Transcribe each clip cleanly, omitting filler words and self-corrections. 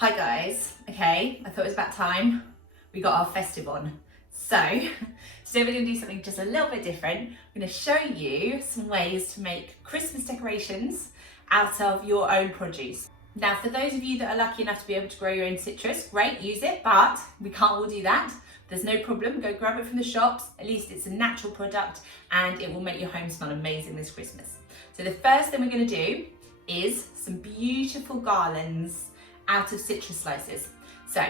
Hi guys, okay, I thought it was about time we got our festive on. So today we're going to do something just a little bit different. I'm going to show you some ways to make Christmas decorations out of your own produce. Now for those of you that are lucky enough to be able to grow your own citrus, great, use it, but we can't all do that. There's no problem, go grab it from the shops, at least it's a natural product and it will make your home smell amazing this Christmas. So the first thing we're going to do is some beautiful garlands out of citrus slices. So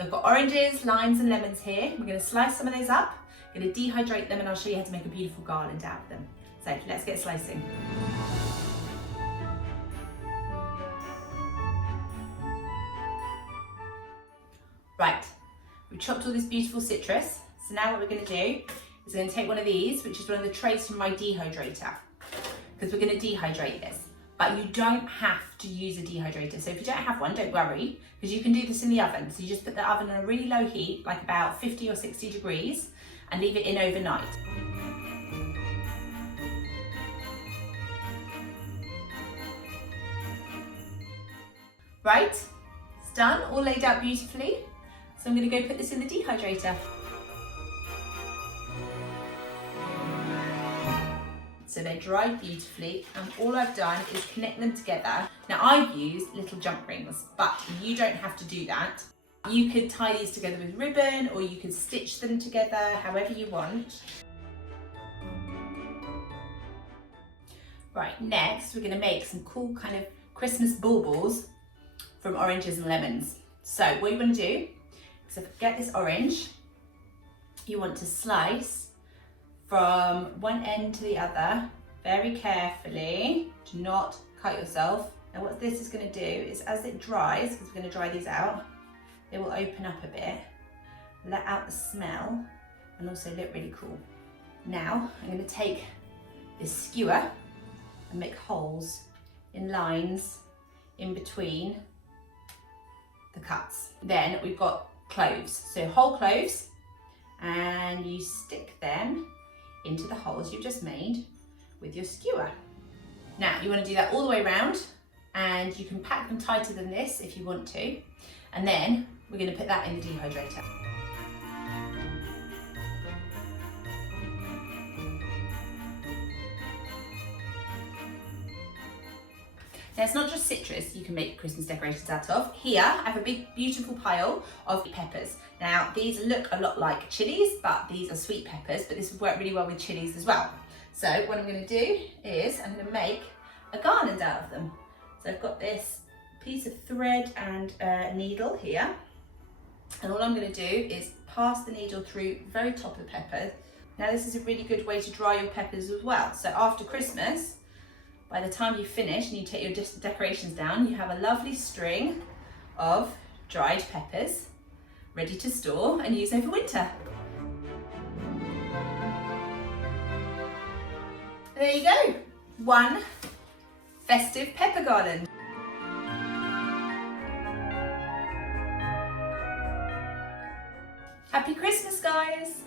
I've got oranges, limes and lemons here. We're going to slice some of those up, I'm going to dehydrate them and I'll show you how to make a beautiful garland out of them. So let's get slicing. Right, we've chopped all this beautiful citrus. So now what we're going to do is we're going to take one of these, which is one of the trays from my dehydrator, because we're going to dehydrate this. But you don't have to use a dehydrator. So if you don't have one, don't worry, because you can do this in the oven. So you just put the oven on a really low heat, like about 50 or 60 degrees, and leave it in overnight. Right, it's done, all laid out beautifully. So I'm going to go put this in the dehydrator. So they're dried beautifully, and all I've done is connect them together. Now I've used little jump rings, but you don't have to do that. You could tie these together with ribbon, or you could stitch them together, however you want. Right, next we're gonna make some cool kind of Christmas baubles from oranges and lemons. So what you wanna do is get this orange, you want to slice from one end to the other, very carefully. Do not cut yourself. And what this is going to do is, as it dries, because we're going to dry these out, they will open up a bit, let out the smell, and also look really cool. Now I'm going to take this skewer and make holes in lines in between the cuts. Then we've got cloves, so whole cloves, and you stick them into the holes you've just made with your skewer. Now you want to do that all the way around, and you can pack them tighter than this if you want to, and then we're going to put that in the dehydrator. Now it's not just citrus you can make Christmas decorations out of. Here I have a big beautiful pile of peppers. Now these look a lot like chilies, but these are sweet peppers, but this would work really well with chilies as well. So what I'm going to do is I'm going to make a garland out of them. So I've got this piece of thread and a needle here, and all I'm going to do is pass the needle through the very top of the peppers. Now this is a really good way to dry your peppers as well. So after Christmas, by the time you finish and you take your decorations down, you have a lovely string of dried peppers ready to store and use over winter. There you go, one festive pepper garland. Happy Christmas, guys!